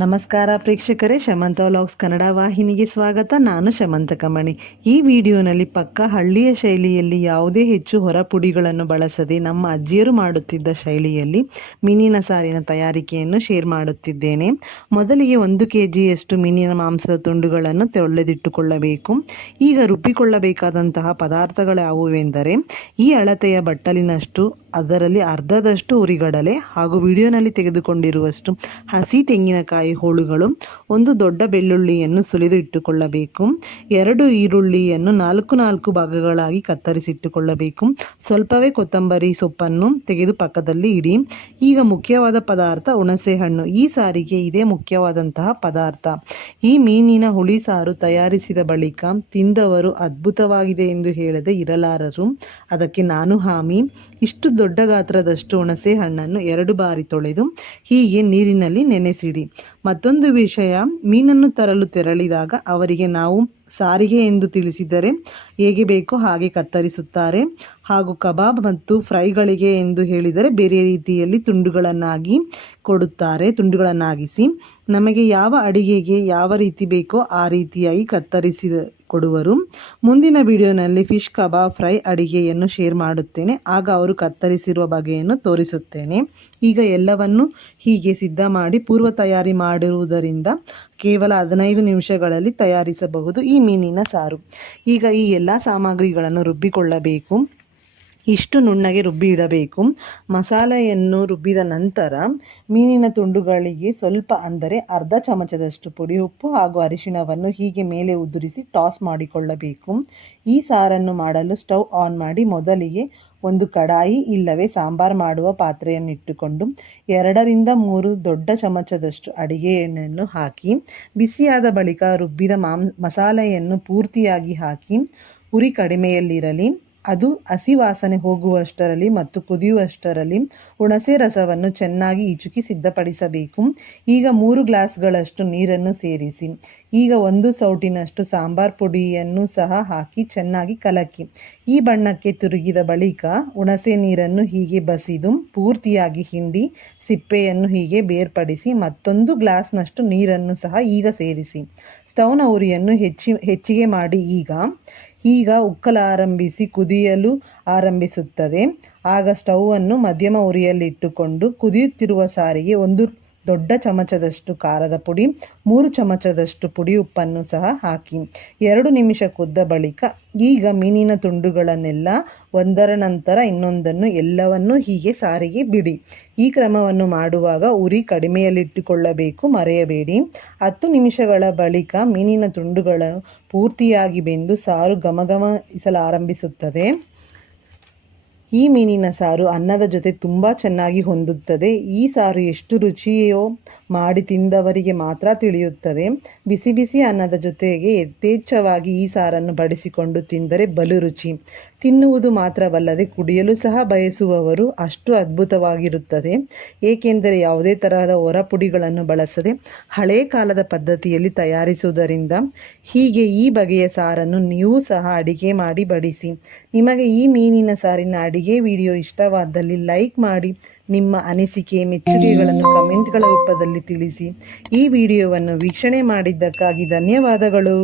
ನಮಸ್ಕಾರ ಪ್ರೇಕ್ಷಕರೇ, ಶಮಂತ ವ್ಲಾಗ್ಸ್ ಕನ್ನಡ ವಾಹಿನಿಗೆ ಸ್ವಾಗತ. ನಾನು ಶಮಂತ ಕಮಣಿ. ಈ ವಿಡಿಯೋನಲ್ಲಿ ಪಕ್ಕ ಹಳ್ಳಿಯ ಶೈಲಿಯಲ್ಲಿ ಯಾವುದೇ ಹೆಚ್ಚು ಹೊರ ಪುಡಿಗಳನ್ನು ಬಳಸದೆ ನಮ್ಮ ಅಜ್ಜಿಯರು ಮಾಡುತ್ತಿದ್ದ ಶೈಲಿಯಲ್ಲಿ ಮೀನಿನ ಸಾರಿನ ತಯಾರಿಕೆಯನ್ನು ಶೇರ್ ಮಾಡುತ್ತಿದ್ದೇನೆ. ಮೊದಲಿಗೆ 1 kgಯಷ್ಟು ಮೀನಿನ ಮಾಂಸದ ತುಂಡುಗಳನ್ನು ತೊಳೆದಿಟ್ಟುಕೊಳ್ಳಬೇಕು. ಈಗ ರುಬ್ಬಿಕೊಳ್ಳಬೇಕಾದಂತಹ ಪದಾರ್ಥಗಳು ಯಾವುವೆಂದರೆ, ಈ ಅಳತೆಯ ಬಟ್ಟಲಿನಷ್ಟು ಅದರಲ್ಲಿ ಅರ್ಧದಷ್ಟು ಉರಿಗಡಲೆ ಹಾಗೂ ವಿಡಿಯೋನಲ್ಲಿ ತೆಗೆದುಕೊಂಡಿರುವಷ್ಟು ಹಸಿ ತೆಂಗಿನಕಾಯಿ ಹೋಳುಗಳು, 1 ದೊಡ್ಡ ಬೆಳ್ಳುಳ್ಳಿಯನ್ನು ಸುಲಿದು ಇಟ್ಟುಕೊಳ್ಳಬೇಕು. 2 ಈರುಳ್ಳಿಯನ್ನು 4 ಭಾಗಗಳಾಗಿ ಕತ್ತರಿಸಿಟ್ಟುಕೊಳ್ಳಬೇಕು. ಸ್ವಲ್ಪವೇ ಕೊತ್ತಂಬರಿ ಸೊಪ್ಪನ್ನು ತೆಗೆದು ಪಕ್ಕದಲ್ಲಿ ಇಡಿ. ಈಗ ಮುಖ್ಯವಾದ ಪದಾರ್ಥ ಹುಣಸೆ ಹಣ್ಣು. ಈ ಸಾರಿಗೆ ಇದೇ ಮುಖ್ಯವಾದಂತಹ ಪದಾರ್ಥ. ಈ ಮೀನಿನ ಹುಳಿ ಸಾರು ತಯಾರಿಸಿದ ಬಳಿಕ ತಿಂದವರು ಅದ್ಭುತವಾಗಿದೆ ಎಂದು ಹೇಳದೆ ಇರಲಾರರು. ಅದಕ್ಕೆ ನಾನು ಹಾಮಿ. ಇಷ್ಟು ದೊಡ್ಡ ಗಾತ್ರದಷ್ಟು ಹುಣಸೆ ಹಣ್ಣನ್ನು 2 ಬಾರಿ ತೊಳೆದು ಹೀಗೆ ನೀರಿನಲ್ಲಿ ನೆನೆಸಿಡಿ. ಮತ್ತೊಂದು ವಿಷಯ, ಮೀನನ್ನು ತರಲು ತೆರಳಿದಾಗ ಅವರಿಗೆ ನಾವು ಸಾರಿಗೆ ಎಂದು ತಿಳಿಸಿದರೆ ಹೇಗೆ ಬೇಕೋ ಹಾಗೆ ಕತ್ತರಿಸುತ್ತಾರೆ, ಹಾಗೂ ಕಬಾಬ್ ಮತ್ತು ಫ್ರೈಗಳಿಗೆ ಎಂದು ಹೇಳಿದರೆ ಬೇರೆ ರೀತಿಯಲ್ಲಿ ತುಂಡುಗಳನ್ನಾಗಿಸಿ ನಮಗೆ ಯಾವ ಅಡಿಗೆಗೆ ಯಾವ ರೀತಿ ಬೇಕೋ ಆ ರೀತಿಯಾಗಿ ಕತ್ತರಿಸಿ ಕೊಡುವರು. ಮುಂದಿನ ವಿಡಿಯೋನಲ್ಲಿ ಫಿಶ್ ಕಬಾಬ್ ಫ್ರೈ ಅಡಿಗೆಯನ್ನು ಶೇರ್ ಮಾಡುತ್ತೇನೆ. ಆಗ ಅವರು ಕತ್ತರಿಸಿರುವ ಬಗೆಯನ್ನು ತೋರಿಸುತ್ತೇನೆ. ಈಗ ಎಲ್ಲವನ್ನು ಹೀಗೆ ಸಿದ್ಧ ಮಾಡಿ ಪೂರ್ವ ತಯಾರಿ ಮಾಡಿರುವುದರಿಂದ ಕೇವಲ 15 ನಿಮಿಷಗಳಲ್ಲಿ ತಯಾರಿಸಬಹುದು ಈ ಮೀನಿನ ಸಾರು. ಈಗ ಈ ಎಲ್ಲ ಸಾಮಗ್ರಿಗಳನ್ನು ರುಬ್ಬಿಕೊಳ್ಳಬೇಕು. ಇಷ್ಟು ನುಣ್ಣಗೆ ರುಬ್ಬಿ ಇಡಬೇಕು. ಮಸಾಲೆಯನ್ನು ರುಬ್ಬಿದ ನಂತರ ಮೀನಿನ ತುಂಡುಗಳಿಗೆ ಸ್ವಲ್ಪ ಅಂದರೆ ಅರ್ಧ ಚಮಚದಷ್ಟು ಪುಡಿ ಉಪ್ಪು ಹಾಗೂ ಅರಿಶಿಣವನ್ನು ಹೀಗೆ ಮೇಲೆ ಉದುರಿಸಿ ಟಾಸ್ ಮಾಡಿಕೊಳ್ಳಬೇಕು. ಈ ಸಾರನ್ನು ಮಾಡಲು ಸ್ಟವ್ ಆನ್ ಮಾಡಿ ಮೊದಲಿಗೆ 1 ಕಡಾಯಿ ಇಲ್ಲವೇ ಸಾಂಬಾರು ಮಾಡುವ ಪಾತ್ರೆಯನ್ನಿಟ್ಟುಕೊಂಡು 2 ರಿಂದ 3 ದೊಡ್ಡ ಚಮಚದಷ್ಟು ಅಡಿಗೆ ಎಣ್ಣೆಯನ್ನು ಹಾಕಿ ಬಿಸಿಯಾದ ಬಳಿಕ ರುಬ್ಬಿದ ಮಸಾಲೆಯನ್ನು ಪೂರ್ತಿಯಾಗಿ ಹಾಕಿ ಉರಿ ಕಡಿಮೆಯಲ್ಲಿರಲಿ. ಅದು ಹಸಿ ವಾಸನೆ ಹೋಗುವಷ್ಟರಲ್ಲಿ ಮತ್ತು ಕುದಿಯುವಷ್ಟರಲ್ಲಿ ಹುಣಸೆ ರಸವನ್ನು ಚೆನ್ನಾಗಿ ಇಚುಕಿ ಸಿದ್ಧಪಡಿಸಬೇಕು. ಈಗ 3 ಗ್ಲಾಸ್ಗಳಷ್ಟು ನೀರನ್ನು ಸೇರಿಸಿ ಈಗ 1 ಸೌಟಿನಷ್ಟು ಸಾಂಬಾರ್ ಪುಡಿಯನ್ನು ಸಹ ಹಾಕಿ ಚೆನ್ನಾಗಿ ಕಲಕಿ ಈ ಬಣ್ಣಕ್ಕೆ ತಿರುಗಿದ ಬಳಿಕ ಹುಣಸೆ ನೀರನ್ನು ಹೀಗೆ ಬಸಿದು ಪೂರ್ತಿಯಾಗಿ ಹಿಂಡಿ ಸಿಪ್ಪೆಯನ್ನು ಹೀಗೆ ಬೇರ್ಪಡಿಸಿ ಮತ್ತೊಂದು ಗ್ಲಾಸ್ನಷ್ಟು ನೀರನ್ನು ಸಹ ಈಗ ಸೇರಿಸಿ ಸ್ಟವ್ನ ಉರಿಯನ್ನು ಹೆಚ್ಚಿಗೆ ಮಾಡಿ ಈಗ ಉಕ್ಕಲಾರಂಭಿಸಿ ಕುದಿಯಲು ಆರಂಭಿಸುತ್ತದೆ. ಆಗ ಸ್ಟವನ್ನು ಮಧ್ಯಮ ಉರಿಯಲ್ಲಿಟ್ಟುಕೊಂಡು ಕುದಿಯುತ್ತಿರುವ ಸಾರಿಗೆ 1 ದೊಡ್ಡ ಚಮಚದಷ್ಟು ಖಾರದ ಪುಡಿ, 3 ಚಮಚದಷ್ಟು ಪುಡಿ ಉಪ್ಪನ್ನು ಸಹ ಹಾಕಿ 2 ನಿಮಿಷ ಕುದ್ದ ಬಳಿಕ ಈಗ ಮೀನಿನ ತುಂಡುಗಳನ್ನೆಲ್ಲ ಒಂದರ ನಂತರ ಇನ್ನೊಂದನ್ನು ಎಲ್ಲವನ್ನೂ ಹೀಗೆ ಸಾರಿಗೆ ಬಿಡಿ. ಈ ಕ್ರಮವನ್ನು ಮಾಡುವಾಗ ಉರಿ ಕಡಿಮೆಯಲ್ಲಿಟ್ಟುಕೊಳ್ಳಬೇಕು, ಮರೆಯಬೇಡಿ. 10 ನಿಮಿಷಗಳ ಬಳಿಕ ಮೀನಿನ ತುಂಡುಗಳು ಪೂರ್ತಿಯಾಗಿ ಬೆಂದು ಸಾರು ಘಮಘಮಿಸಲಾರಂಭಿಸುತ್ತದೆ. ಈ ಮೀನಿನ ಸಾರು ಅನ್ನದ ಜೊತೆ ತುಂಬ ಚೆನ್ನಾಗಿ ಹೊಂದುತ್ತದೆ. ಈ ಸಾರು ಎಷ್ಟು ರುಚಿಯೋ ಮಾಡಿ ತಿಂದವರಿಗೆ ಮಾತ್ರ ತಿಳಿಯುತ್ತದೆ. ಬಿಸಿ ಬಿಸಿ ಅನ್ನದ ಜೊತೆಗೆ ಯಥೇಚ್ಛವಾಗಿ ಈ ಸಾರನ್ನು ಬಡಿಸಿಕೊಂಡು ತಿಂದರೆ ಬಲು ರುಚಿ. ತಿನ್ನುವುದು ಮಾತ್ರವಲ್ಲದೆ ಕುಡಿಯಲು ಸಹ ಬಯಸುವವರು ಅಷ್ಟು ಅದ್ಭುತವಾಗಿರುತ್ತದೆ. ಏಕೆಂದರೆ ಯಾವುದೇ ತರಹದ ಹೊರ ಪುಡಿಗಳನ್ನು ಬಳಸದೆ ಹಳೇ ಕಾಲದ ಪದ್ಧತಿಯಲ್ಲಿ ತಯಾರಿಸುವುದರಿಂದ. ಹೀಗೆ ಈ ಬಗೆಯ ಸಾರನ್ನು ನೀವು ಸಹ ಅಡಿಗೆ ಮಾಡಿ ಬಡಿಸಿ. ನಿಮಗೆ ಈ ಮೀನಿನ ಸಾರಿನ ಅಡಿಗೆ ವಿಡಿಯೋ ಇಷ್ಟವಾದಲ್ಲಿ ಲೈಕ್ ಮಾಡಿ, ನಿಮ್ಮ ಅನಿಸಿಕೆ ಮೆಚ್ಚುಗೆಗಳನ್ನು ಕಮೆಂಟ್ಗಳ ರೂಪದಲ್ಲಿ ತಿಳಿಸಿ. ಈ ವಿಡಿಯೋವನ್ನು ವೀಕ್ಷಣೆ ಮಾಡಿದ್ದಕ್ಕಾಗಿ ಧನ್ಯವಾದಗಳು.